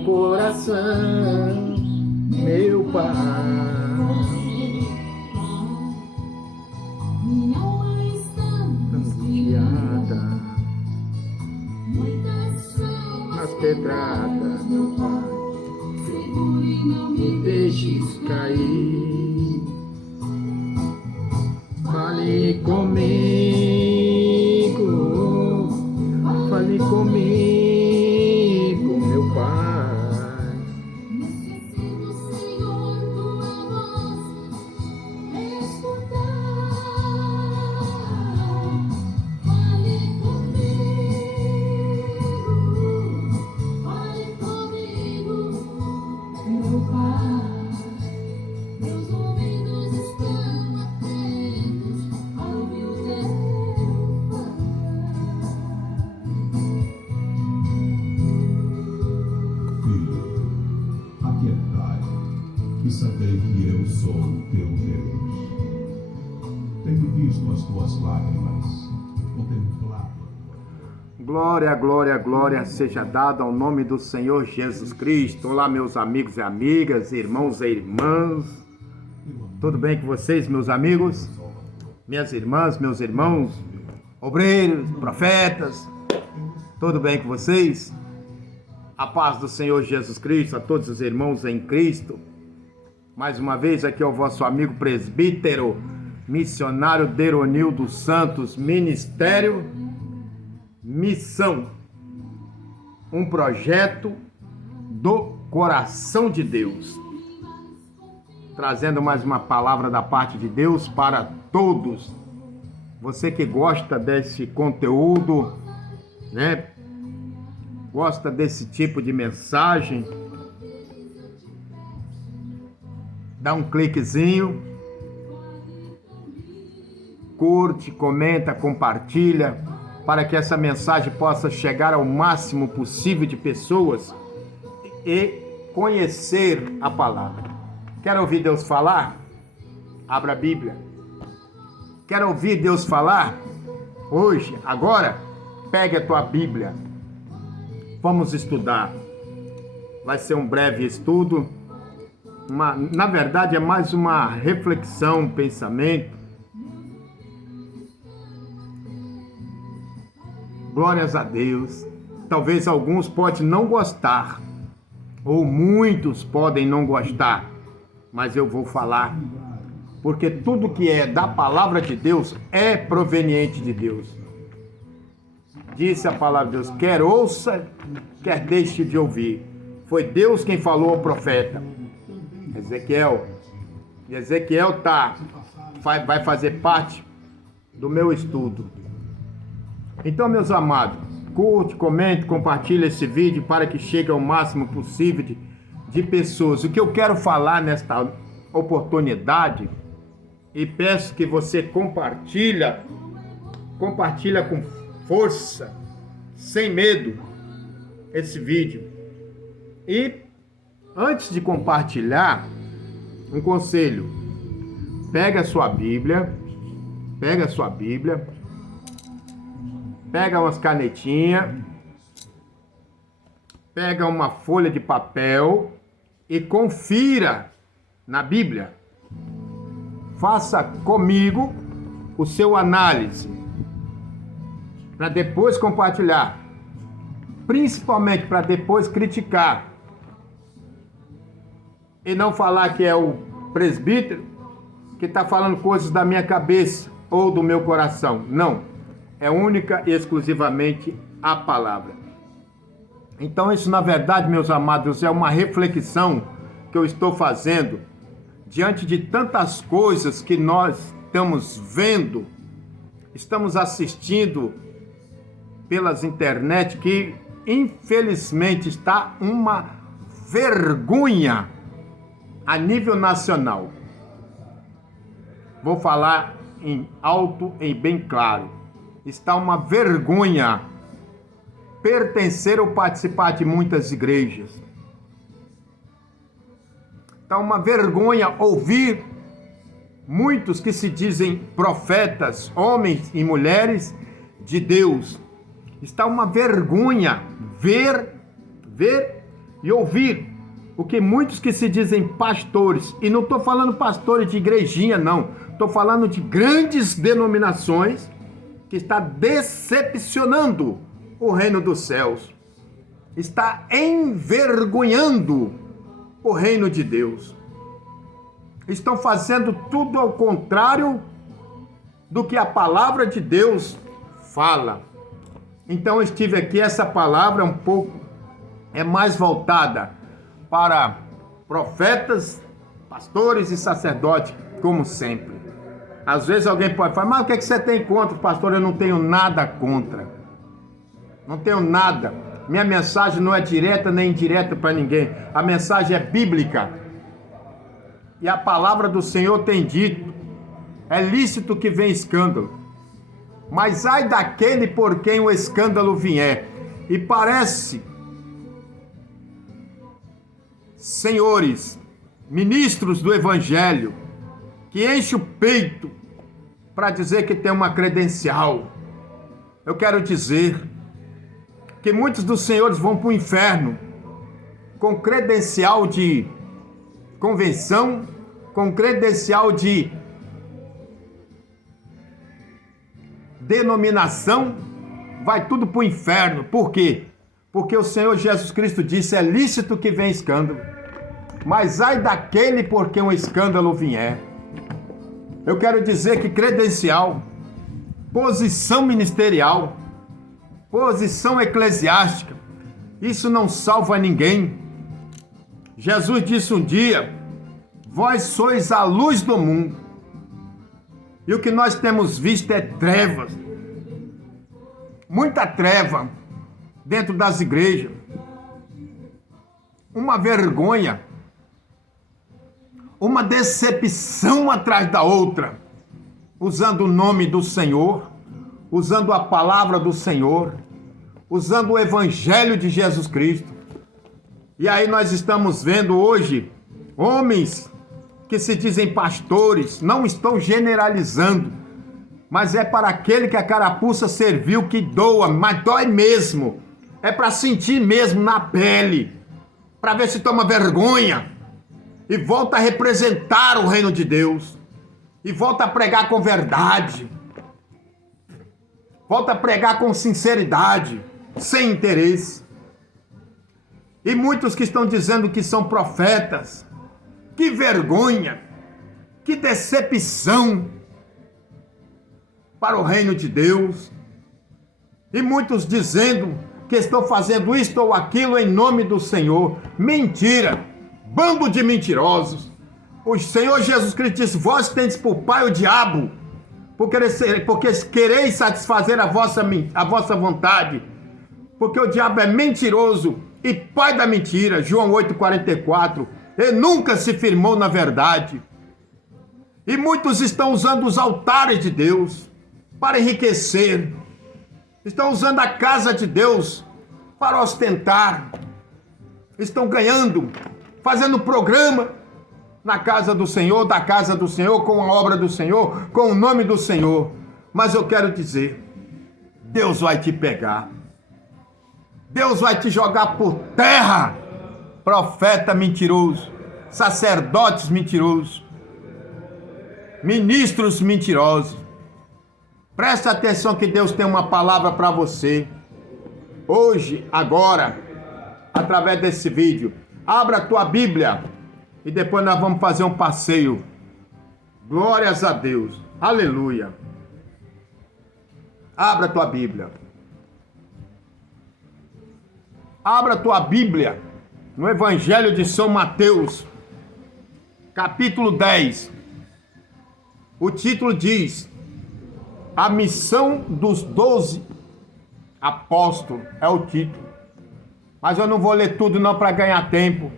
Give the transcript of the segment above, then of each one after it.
meu coração, meu Pai. Minha alma está Angustiada muitas são nas pedradas, meu Pai. segura e não Me me deixes cair. Fale comigo, fale comigo, meu Pai. necessito, Senhor, tua voz escutar. Fale comigo, meu Pai. Meus ouvidos estão atentos ao meu teu Filho, aquietai e sabei que eu sou o teu Deus. Tenho visto as tuas lágrimas, contemplado a tua Glória, glória, glória seja dada ao nome do Senhor Jesus Cristo. Olá, meus amigos e amigas, irmãos e irmãs. Tudo bem com vocês, meus amigos? Minhas irmãs, meus irmãos, obreiros, profetas, tudo bem com vocês? A paz do Senhor Jesus Cristo a todos os irmãos em Cristo. Mais uma vez aqui é o vosso amigo presbítero, missionário Deronildo Santos, Ministério Missão, um projeto do coração de Deus, trazendo mais uma palavra da parte de Deus para todos. Você que gosta desse conteúdo, né? Gosta desse tipo de mensagem, dá um cliquezinho, curte, comenta, compartilha, para que essa mensagem possa chegar ao máximo possível de pessoas e conhecer a palavra. Quer ouvir Deus falar? Abra a Bíblia. Quer ouvir Deus falar? Hoje, agora, pegue a tua Bíblia. Vamos estudar. Vai ser um breve estudo. Na verdade, é mais uma reflexão, um pensamento. Glórias a Deus. Talvez alguns podem não gostar, ou muitos podem não gostar, mas eu vou falar, porque tudo que é da palavra de Deus é proveniente de Deus. Disse a palavra de Deus, quer ouça, quer deixe de ouvir. Foi Deus quem falou ao profeta Ezequiel. E Ezequiel vai fazer parte do meu estudo. Então, meus amados, curte, comente, compartilhe esse vídeo para que chegue ao máximo possível de pessoas. O que eu quero falar nesta oportunidade, e peço que você compartilha com força, sem medo, esse vídeo. E antes de compartilhar, um conselho: pega a sua Bíblia, pega umas canetinhas, pega uma folha de papel e confira na Bíblia. Faça comigo o seu análise, para depois compartilhar, principalmente para depois criticar e não falar que é o presbítero que está falando coisas da minha cabeça ou do meu coração. Não, é única e exclusivamente a palavra. Então isso, na verdade, meus amados, é uma reflexão que eu estou fazendo diante de tantas coisas que nós estamos vendo, estamos assistindo pelas internet, que infelizmente está uma vergonha a nível nacional. Vou falar em alto e bem claro. Está uma vergonha pertencer ou participar de muitas igrejas. Está uma vergonha ouvir muitos que se dizem profetas, homens e mulheres de Deus. Está uma vergonha ver e ouvir o que muitos que se dizem pastores, e não estou falando pastores de igrejinha, não, estou falando de grandes denominações que está decepcionando o reino dos céus, está envergonhando o reino de Deus. Estão fazendo tudo ao contrário do que a palavra de Deus fala. Então eu estive aqui, essa palavra é mais voltada para profetas, pastores e sacerdotes, como sempre. Às vezes alguém pode falar, mas o que você tem contra, pastor? Eu não tenho nada contra. Não tenho nada. Minha mensagem não é direta nem indireta para ninguém. A mensagem é bíblica. E a palavra do Senhor tem dito, é lícito que venha escândalo, mas ai daquele por quem o escândalo vier. E parece, senhores, ministros do evangelho, que enche o peito para dizer que tem uma credencial. Eu quero dizer que muitos dos senhores vão para o inferno com credencial de convenção, com credencial de denominação, vai tudo para o inferno. Por quê? Porque o Senhor Jesus Cristo disse, é lícito que venha escândalo, mas ai daquele por quem um escândalo vier. Eu quero dizer que credencial, posição ministerial, posição eclesiástica, isso não salva ninguém. Jesus disse um dia, vós sois a luz do mundo. E o que nós temos visto é trevas. Muita treva dentro das igrejas. Uma vergonha. Uma decepção atrás da outra. Usando o nome do Senhor, usando a palavra do Senhor, usando o Evangelho de Jesus Cristo. E aí nós estamos vendo hoje homens que se dizem pastores, não estão generalizando, mas é para aquele que a carapuça serviu que doa, mas dói mesmo. É para sentir mesmo na pele, para ver se toma vergonha e volta a representar o reino de Deus, e volta a pregar com verdade, volta a pregar com sinceridade, sem interesse. E muitos que estão dizendo que são profetas, que vergonha, que decepção para o reino de Deus. E muitos dizendo que estão fazendo isto ou aquilo em nome do Senhor. Mentira, bando de mentirosos. O Senhor Jesus Cristo disse, vós tendes por pai o diabo, porque quereis satisfazer a vossa vontade, porque o diabo é mentiroso e pai da mentira, João 8,44, e nunca se firmou na verdade. E muitos estão usando os altares de Deus para enriquecer, estão usando a casa de Deus para ostentar, estão ganhando, fazendo programa na casa do Senhor, da casa do Senhor, com a obra do Senhor, com o nome do Senhor. Mas eu quero dizer, Deus vai te pegar, Deus vai te jogar por terra, profeta mentiroso, sacerdotes mentirosos, ministros mentirosos. Presta atenção que Deus tem uma palavra para você. Hoje, agora, através desse vídeo, abra a tua Bíblia e depois nós vamos fazer um passeio. Glórias a Deus. Aleluia. Abra a tua Bíblia. Abra a tua Bíblia no Evangelho de São Mateus, capítulo 10. O título diz, a missão dos 12 apóstolos, é o título. Mas eu não vou ler tudo não para ganhar tempo.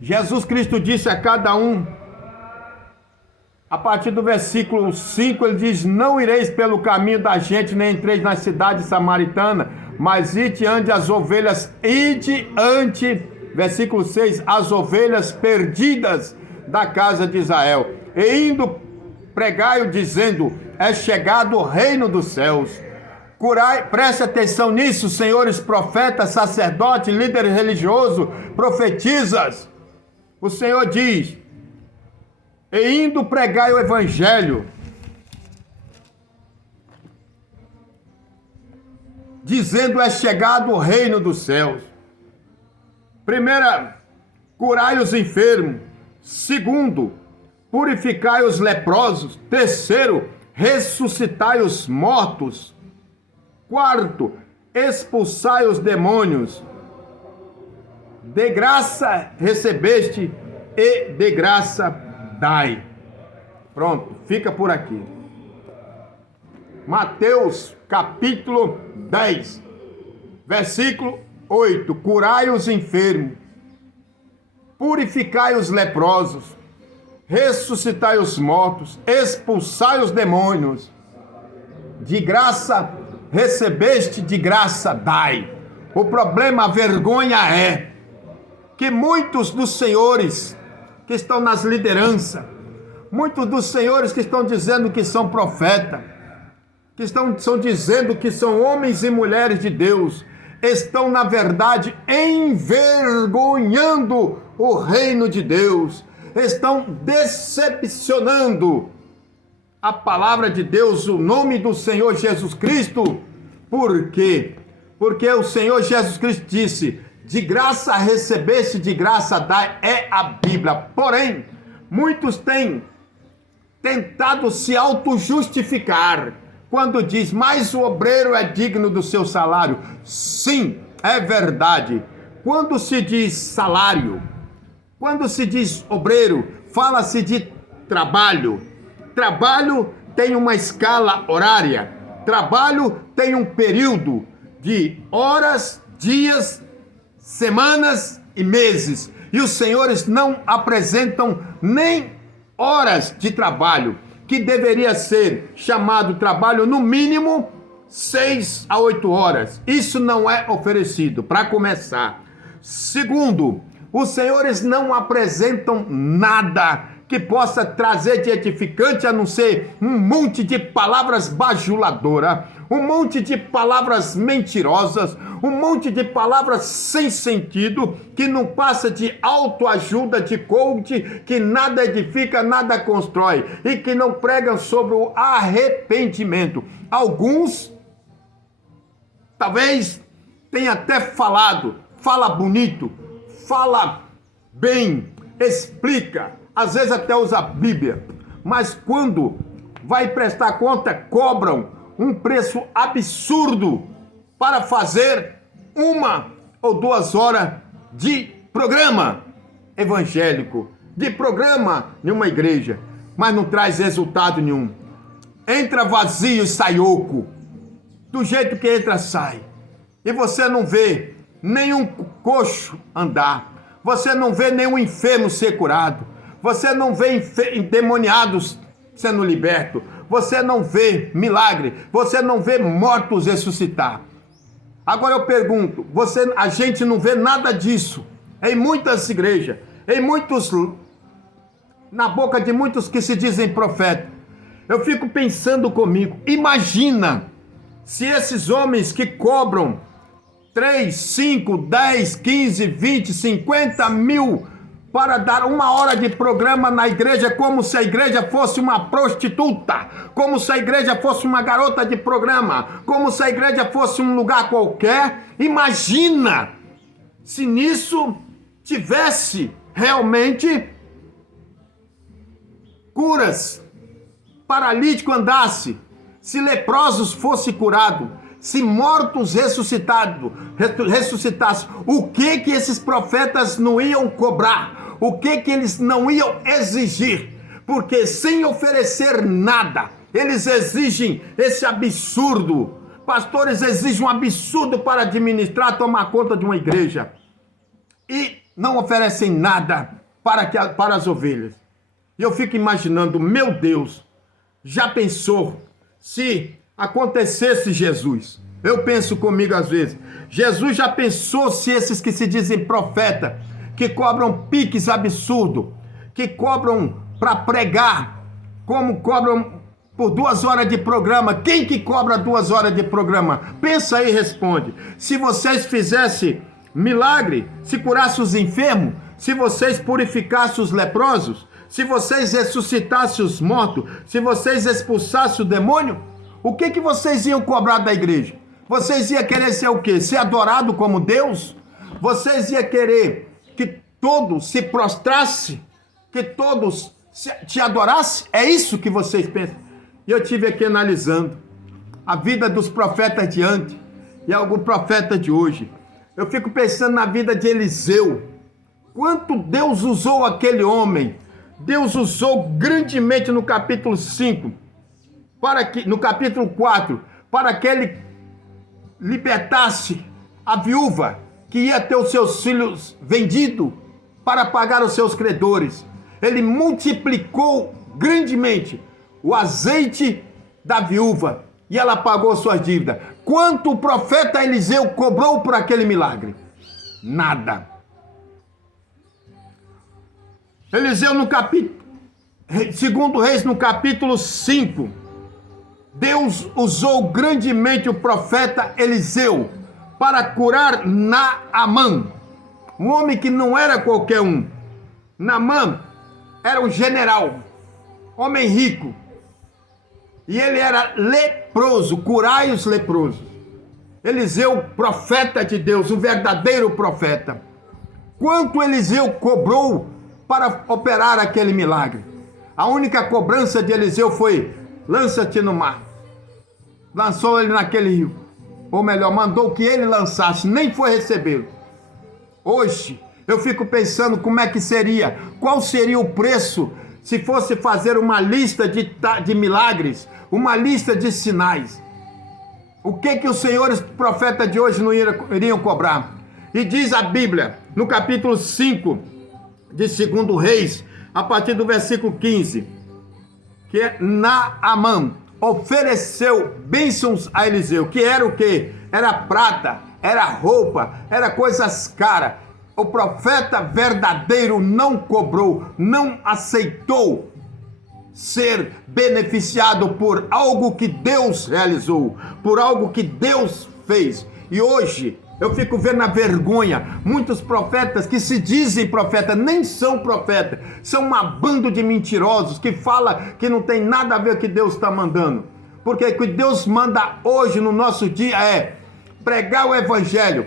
Jesus Cristo disse a cada um, a partir do versículo 5, ele diz, não ireis pelo caminho da gente, nem entreis na cidade samaritana, mas ide ante as ovelhas, versículo 6, as ovelhas perdidas da casa de Israel. E indo, pregai-o dizendo, é chegado o reino dos céus. Curai, preste atenção nisso, senhores profetas, sacerdotes, líderes religiosos, profetisas. O Senhor diz: e indo pregai o evangelho, dizendo: é chegado o reino dos céus. Primeira, curai os enfermos. Segundo, purificai os leprosos. Terceiro, ressuscitai os mortos. Quarto, expulsai os demônios. De graça recebeste e de graça dai. Pronto, fica por aqui. Mateus capítulo 10, versículo 8. Curai os enfermos, purificai os leprosos, ressuscitai os mortos, expulsai os demônios. De graça recebeste, de graça dai. O problema, a vergonha é que muitos dos senhores que estão nas lideranças, muitos dos senhores que estão dizendo que são profetas, que estão dizendo que são homens e mulheres de Deus, estão, na verdade, envergonhando o reino de Deus, estão decepcionando a palavra de Deus, o nome do Senhor Jesus Cristo. Por quê? Porque o Senhor Jesus Cristo disse: de graça recebeste, de graça dai, é a Bíblia. Porém, muitos têm tentado se auto-justificar quando diz: mas o obreiro é digno do seu salário. Sim, é verdade. Quando se diz salário, quando se diz obreiro, fala-se de trabalho. Trabalho tem uma escala horária. Trabalho tem um período de horas, dias, semanas e meses. E os senhores não apresentam nem horas de trabalho, que deveria ser chamado trabalho no mínimo 6 a 8 horas. Isso não é oferecido, para começar. Segundo, os senhores não apresentam nada que possa trazer de edificante, a não ser um monte de palavras bajuladoras, um monte de palavras mentirosas, um monte de palavras sem sentido, que não passa de autoajuda, de coach, que nada edifica, nada constrói, e que não pregam sobre o arrependimento. Alguns, talvez, tenham até falado, fala bonito, fala bem, explica, às vezes até usa a Bíblia, mas quando vai prestar conta, cobram um preço absurdo para fazer 1 ou 2 horas de programa evangélico, de programa em uma igreja, mas não traz resultado nenhum. Entra vazio e sai oco. Do jeito que entra, sai. E você não vê nenhum coxo andar, você não vê nenhum enfermo ser curado, você não vê endemoniados sendo libertos, você não vê milagre, você não vê mortos ressuscitar. Agora eu pergunto, a gente não vê nada disso em muitas igrejas, na boca de muitos que se dizem profetas. Eu fico pensando comigo, imagina se esses homens que cobram 3, 5, 10, 15, 20, 50 mil para dar 1 hora de programa na igreja, como se a igreja fosse uma prostituta, como se a igreja fosse uma garota de programa, como se a igreja fosse um lugar qualquer. Imagina se nisso tivesse realmente curas, paralítico andasse, se leprosos fosse curado, se mortos ressuscitassem, o que esses profetas não iam cobrar? O que eles não iam exigir? Porque sem oferecer nada, eles exigem esse absurdo. Pastores exigem um absurdo para administrar, tomar conta de uma igreja. E não oferecem nada para as ovelhas. E eu fico imaginando, meu Deus, já pensou se acontecesse Jesus? Eu penso comigo às vezes, Jesus já pensou se esses que se dizem profeta, que cobram piques absurdos, que cobram para pregar, como cobram por 2 horas de programa. Quem que cobra 2 horas de programa? Pensa aí e responde. Se vocês fizessem milagre, se curassem os enfermos, se vocês purificassem os leprosos, se vocês ressuscitassem os mortos, se vocês expulsassem o demônio, o que vocês iam cobrar da igreja? Vocês iam querer ser o quê? Ser adorado como Deus? Vocês iam querer que todos se prostrassem? Que todos te adorassem? É isso que vocês pensam? E eu estive aqui analisando a vida dos profetas de antes e algum profeta de hoje. Eu fico pensando na vida de Eliseu. Quanto Deus usou aquele homem. Deus usou grandemente no capítulo 5, no capítulo 4, para que ele libertasse a viúva que ia ter os seus filhos vendidos para pagar os seus credores. Ele multiplicou grandemente o azeite da viúva e ela pagou suas dívidas. Quanto o profeta Eliseu cobrou por aquele milagre? Nada. Eliseu no capítulo, segundo Reis, no capítulo 5, Deus usou grandemente o profeta Eliseu para curar Naamã, um homem que não era qualquer um. Naamã era um general, homem rico, e ele era leproso, curai os leprosos. Eliseu, profeta de Deus, o verdadeiro profeta. Quanto Eliseu cobrou para operar aquele milagre? A única cobrança de Eliseu foi: lança-te no mar. Lançou ele naquele rio. Ou melhor, mandou que ele lançasse, nem foi recebê-lo. Hoje, eu fico pensando como é que seria, qual seria o preço se fosse fazer uma lista de milagres, uma lista de sinais. O que os senhores profetas de hoje não iriam cobrar? E diz a Bíblia, no capítulo 5 de 2 Reis, a partir do versículo 15, que Naamã ofereceu bênçãos a Eliseu, que era o quê? Era prata, era roupa, era coisas caras. O profeta verdadeiro não cobrou, não aceitou ser beneficiado por algo que Deus realizou, por algo que Deus fez. E hoje eu fico vendo a vergonha, muitos profetas que se dizem profeta, nem são profetas, são uma banda de mentirosos que fala que não tem nada a ver com o que Deus está mandando. Porque o que Deus manda hoje no nosso dia é pregar o evangelho,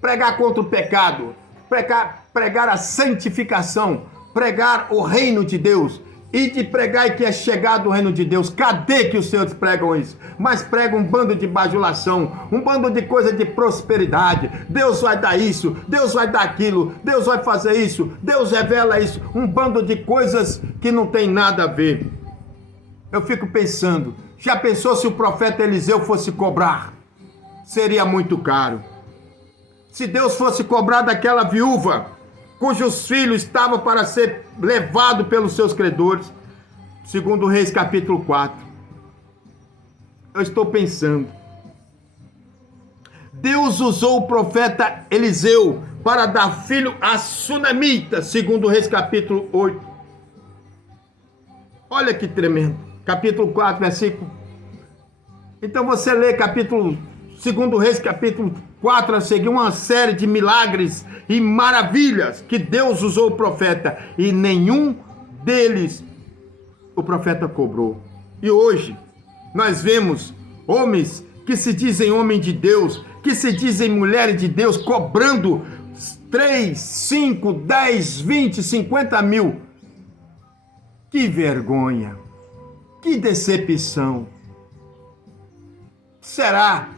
pregar contra o pecado, pregar a santificação, pregar o reino de Deus, e de pregar que é chegado o reino de Deus. Cadê que os senhores pregam isso? Mas pregam um bando de bajulação, um bando de coisa de prosperidade. Deus vai dar isso, Deus vai dar aquilo, Deus vai fazer isso, Deus revela isso. Um bando de coisas que não tem nada a ver. Eu fico pensando, já pensou se o profeta Eliseu fosse cobrar? Seria muito caro. Se Deus fosse cobrar daquela viúva, cujos filhos estavam para ser levados pelos seus credores, segundo Reis capítulo 4. Eu estou pensando, Deus usou o profeta Eliseu para dar filho a Sunamita, segundo Reis capítulo 8. Olha que tremendo, capítulo 4, versículo. Então você lê capítulo 2 Reis capítulo 4 a seguir, uma série de milagres e maravilhas que Deus usou o profeta, e nenhum deles o profeta cobrou. E hoje nós vemos homens que se dizem homem de Deus, que se dizem mulheres de Deus, cobrando 3, 5, 10, 20, 50 mil. Que vergonha, que decepção. Será